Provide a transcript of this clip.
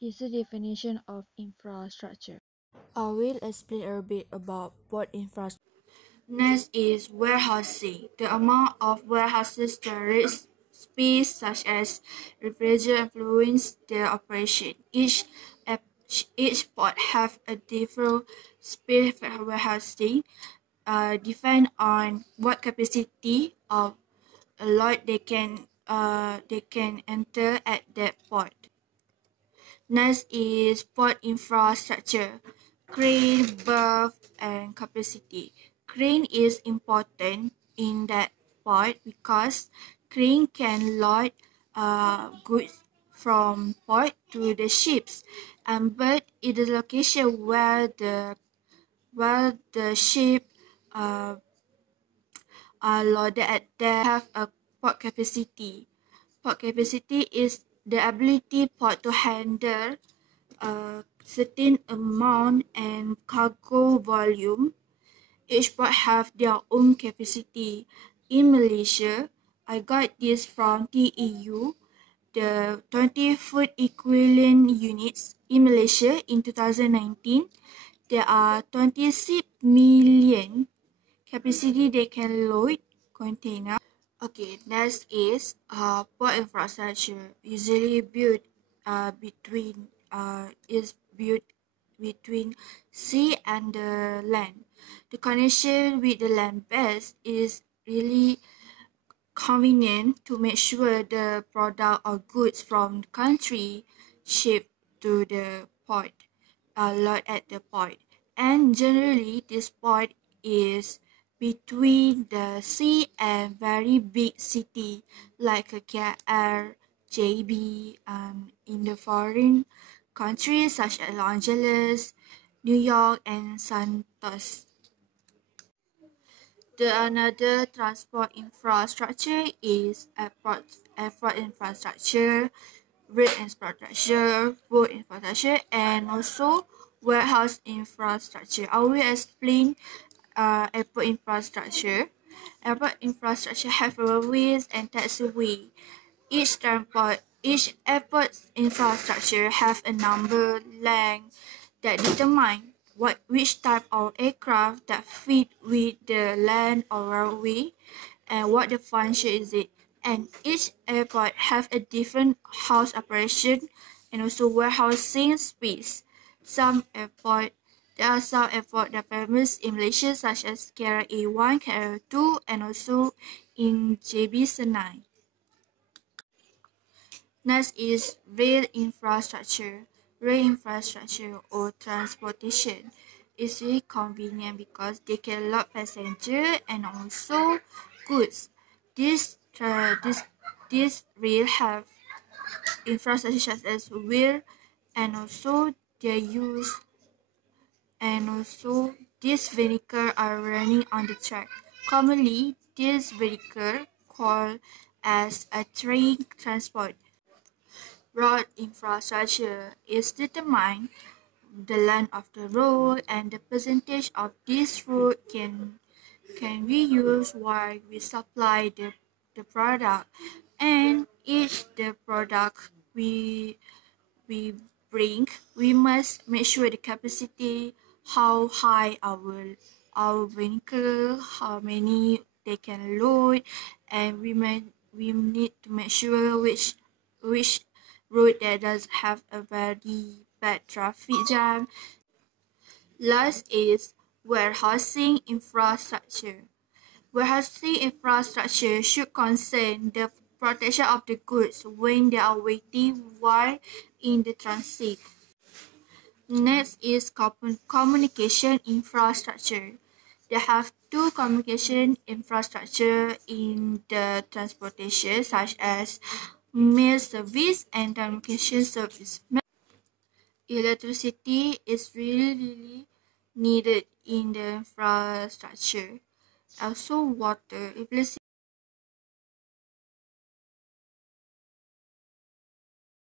is the definition of infrastructure? I will explain a bit about port infrastructure. Next is warehousing. The amount of warehouse storage space such as refrigerator influence their operation. Each port have a different space for warehousing, depend on what capacity of a lot they can enter at that port. Next is port infrastructure, crane, berth, and capacity. Crane is important in that port because crane can load goods from port to the ships, and berth is the location where the ship uh, are loaded at. There have a port capacity. Port capacity is the ability port to handle a certain amount and cargo volume. Each port have their own capacity. In Malaysia, I got this from TEU, the 20-foot equivalent units in Malaysia in 2019. There are 26 million capacity they can load container. Okay, next is port infrastructure. Usually built is built between sea and the land. The connection with the land base is really convenient to make sure the product or goods from the country shipped to the port are loaded at the port. And generally, this port is between the sea and very big city like KL, JB, in the foreign countries such as Los Angeles, New York, and Santos. The another transport infrastructure is airport infrastructure, rail infrastructure, road infrastructure, and also warehouse infrastructure. I will explain airport infrastructure. Airport infrastructure have railways and taxiway. Each airport's infrastructure have a number length that determine which type of aircraft that fit with the land or railway and what the function is it. And each airport have a different house operation and also warehousing space. Some airport There are some airport that are famous in Malaysia such as KL A1, KL 2, and also in JB Senai. Next is rail infrastructure. Rail infrastructure or transportation is really convenient because they can load passenger and also goods. This rail have infrastructure such as wheel and also they use and also these vehicles are running on the track. Commonly, this vehicle called as a train transport. Road infrastructure is determined the length of the road and the percentage of this road can be used while we supply the product, and each the product we bring, we must make sure the capacity, how high our vehicle, how many they can load, and we need to make sure which road that does have a very bad traffic jam. Last is warehousing infrastructure. Warehousing infrastructure should concern the protection of the goods when they are waiting while in the transit. Next is communication infrastructure. They have two communication infrastructure in the transportation such as mail service and communication service. Electricity is really needed in the infrastructure. Also water.